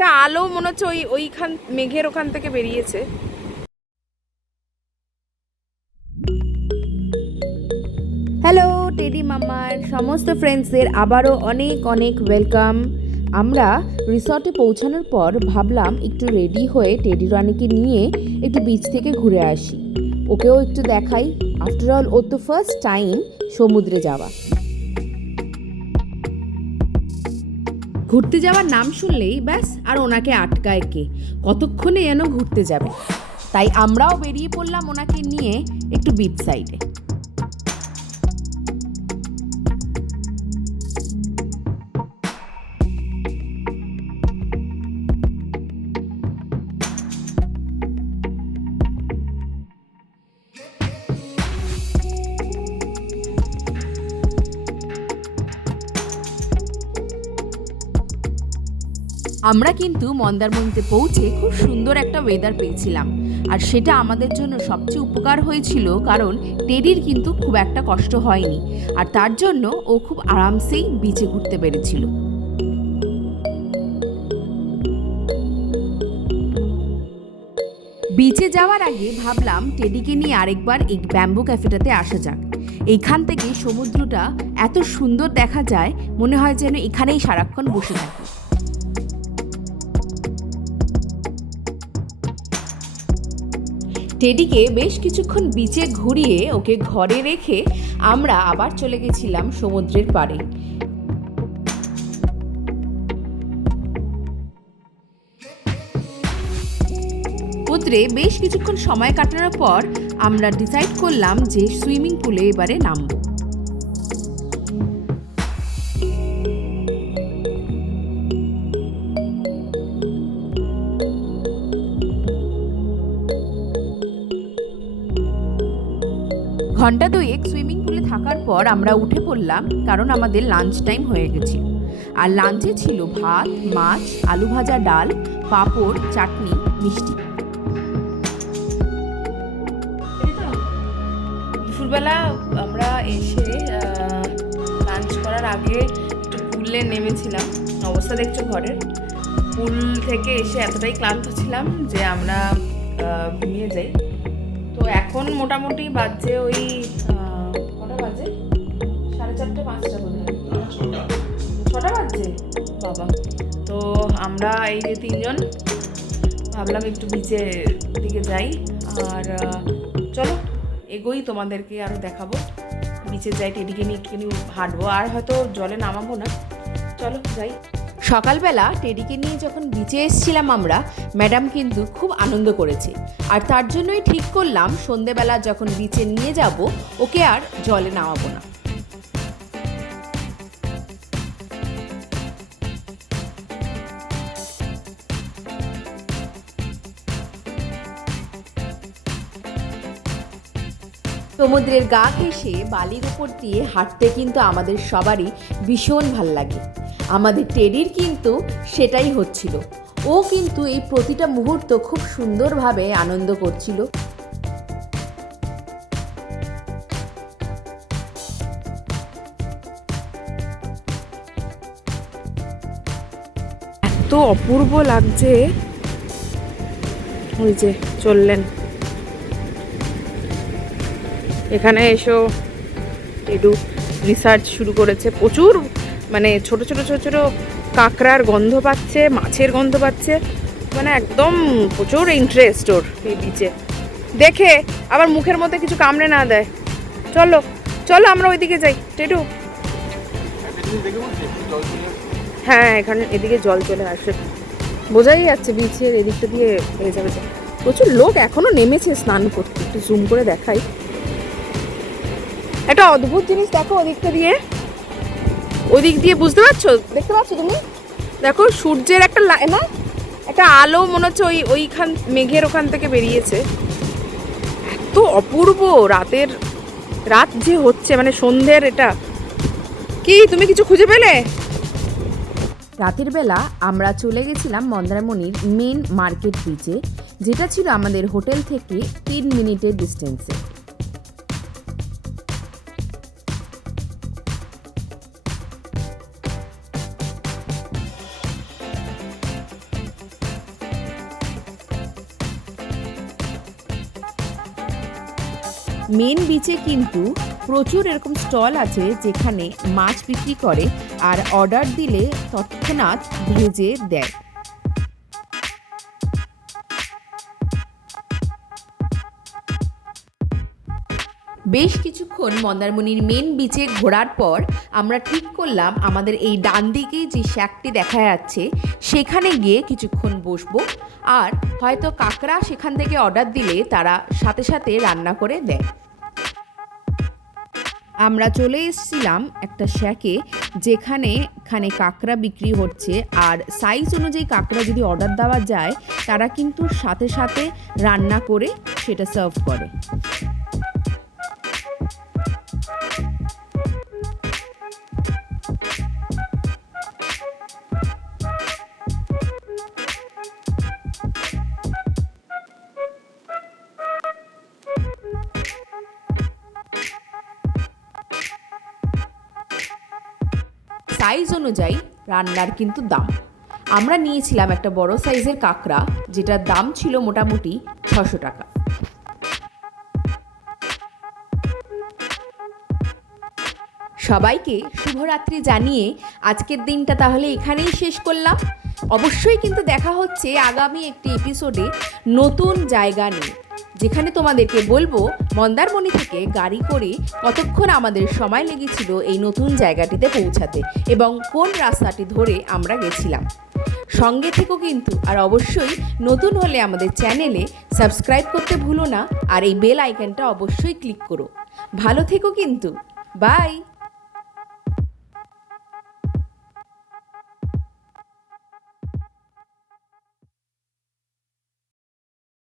একটা আলো মনে হচ্ছে ওইখান মেঘের ওখান থেকে বেরিয়েছে। হ্যালো টেডি মামার সমস্ত ফ্রেন্ডসদের আবারও অনেক অনেক ওয়েলকাম। আমরা রিসর্টে পৌঁছানোর পর ভাবলাম একটু রেডি হয়ে টেডি রানিকে নিয়ে একটু বিচ থেকে ঘুরে আসি, ওকেও একটু দেখাই। আফটার অল ও তো ফার্স্ট টাইম সমুদ্রে যাওয়া। ঘুরতে যাওয়ার নাম শুনলেই ব্যাস আর ওনাকে আটকায় কে, কতক্ষণে যেন ঘুরতে যাবে। তাই আমরাও বেরিয়ে পড়লাম ওনাকে নিয়ে একটু বিচ সাইডে। আমরা কিন্তু মন্দারমণিতে পৌঁছে খুব সুন্দর একটা ওয়েদার পেয়েছিলাম, আর সেটা আমাদের জন্য সবচেয়ে উপকার হয়েছিল, কারণ টেডির কিন্তু খুব একটা কষ্ট হয়নি, আর তার জন্য ও খুব আরামসেই বিচে ঘুরতে পেরেছিল। বিচে যাওয়ার আগে ভাবলাম টেডিকে নিয়ে আরেকবার এই ব্যাম্বু ক্যাফেটাতে আসা যাক। এইখান থেকে সমুদ্রটা এত সুন্দর দেখা যায়, মনে হয় যেন এখানেই সারাক্ষণ বসে থাকি। টেডিকে বেশ কিছুক্ষণ বিচে ঘুরিয়ে ওকে ঘরে রেখে আমরা আবার চলে গেছিলাম সমুদ্রের পাড়ে। সমুদ্রে বেশ কিছুক্ষণ সময় কাটানোর পর আমরা ডিসাইড করলাম যে সুইমিং পুলে এবারে নামবো। ঘন্টা দুয়েক সুইমিং পুলে থাকার পর আমরা উঠে পড়লাম, কারণ আমাদের লাঞ্চ টাইম হয়ে গেছে। আর লাঞ্চে ছিল ভাত, মাছ, আলু ভাজা, ডাল, পাঁপড়, চাটনি, মিষ্টি। দুপুরবেলা আমরা এসে লাঞ্চ করার আগে একটু পুলে নেমেছিলাম। অবস্থা দেখছো ঘরের। পুল থেকে এসে এতটাই ক্লান্ত ছিলাম যে আমরা ঘুমিয়ে যাই। তো এখন মোটামুটি বাজছে ওই কটা বাজে, 4:30 5টা বোধ হয়, 6টা বাজছে বাবা। তো আমরা এই যে 3জন ভাবলাম একটু বিচের দিকে যাই, আর চলো এগোই, তোমাদেরকে আরও দেখাবো। বিচে যাই, টেডিকে নিয়ে একটুখানি হাঁটবো, আর হয়তো জলে নামাবো না। চলো যাই। সকালবেলা টেডিকে নিয়ে যখন বিচে এসেছিলাম আমরা, ম্যাডাম কিন্তু খুব আনন্দ করেছে, আর তার জন্যই ঠিক করলাম সন্ধেবেলা যখন বিচে নিয়ে যাব ওকে আর জলে নামাবো না। সমুদ্রের গা ঘেঁষে বালির উপর দিয়ে হাঁটতে কিন্তু আমাদের সবারই ভীষণ ভাল লাগে। আমাদের টেডির কিন্তু সেটাই হচ্ছিল। ও কিন্তু এই প্রতিটা মুহূর্ত খুব সুন্দরভাবে আনন্দ করছিল। এত অপূর্ব লাগছে। ওই যে চললেন, এখানে এসো টেডু রিসার্চ শুরু করেছে। প্রচুর মানে ছোট ছোট ছোট ছোট কাঁকড়ার গন্ধ পাচ্ছে, মাছের গন্ধ পাচ্ছে, মানে একদম প্রচুর ইন্টারেস্ট ওর এই বিচে। দেখে আবার মুখের মধ্যে কিছু কামড়ে না দেয়। চলো চলো আমরা ওইদিকে যাই টেডু। হ্যাঁ এখানে এদিকে জল চলে আসে, বোঝাই যাচ্ছে বিচের এদিকটা দিয়ে হয়ে যাবে। প্রচুর লোক এখনো নেমেছে স্নান করতে। একটু জুম করে দেখাই, একটা অদ্ভুত জিনিস দেখো ওদিকটা দিয়ে, ওদিক দিয়ে বুঝতে পারছো, দেখতে পাচ্ছ তুমি? দেখো সূর্যের একটা না একটা আলো মনে হচ্ছে ওইখান মেঘের ওখান থেকে বেরিয়েছে। এত অপূর্ব রাত যে হচ্ছে, মানে সন্ধ্যের। এটা কি তুমি কিছু খুঁজে পেলে? রাতের বেলা আমরা চলে গেছিলাম মন্দারমণির মেন মার্কেট বিচে, যেটা ছিল আমাদের হোটেল থেকে 3 মিনিটের ডিস্টেন্সে। মেন বিচে কিন্তু প্রচুর এরকম স্টল আছে যেখানে মাছ বিক্রি করে আর অর্ডার দিলে তৎক্ষণাৎ ভেজে দেয়। বেশ কিছুক্ষণ মন্দারমণির মেন বিচে ঘোরার পর আমরা ঠিক করলাম আমাদের এই ডান দিকে যে শ্যাকটি দেখা যাচ্ছে সেখানে গিয়ে কিছুক্ষণ বসবো, আর হয়তো কাকড়া সেখান থেকে অর্ডার দিলে তারা সাথে সাথে রান্না করে দেয়। আমরা চলে এসেছিলাম একটা শ্যাকে যেখানে কাঁকড়া বিক্রি হচ্ছে, আর সাইজ অনুযায়ী কাঁকড়া যদি অর্ডার দেওয়া যায় তারা কিন্তু সাথে সাথে রান্না করে সেটা সার্ভ করে। সাইজ অনুযায়ী রান্নার কিন্তু দাম। আমরা নিয়েছিলাম একটা বড় সাইজের কাঁকড়া যেটার দাম ছিল মোটামুটি 600 টাকা। সবাইকে শুভরাত্রি জানিয়ে আজকের দিনটা তাহলে এখানেই শেষ করলাম। অবশ্যই কিন্তু দেখা হচ্ছে আগামী একটি এপিসোডে নতুন জায়গা নিয়ে, যেখানে তোমাদেরকে বলবো মন্দারমণি থেকে গাড়ি করে কতক্ষণ আমাদের সময় লেগেছিল এই নতুন জায়গাটিতে পৌঁছাতে এবং কোন রাস্তাটি ধরে আমরা গেছিলাম। সঙ্গে থেকো কিন্তু, আর অবশ্যই নতুন হলে আমাদের চ্যানেলে সাবস্ক্রাইব করতে ভুলো না, আর এই বেল আইকনটা অবশ্যই ক্লিক করো। ভালো থেকো কিন্তু, বাই।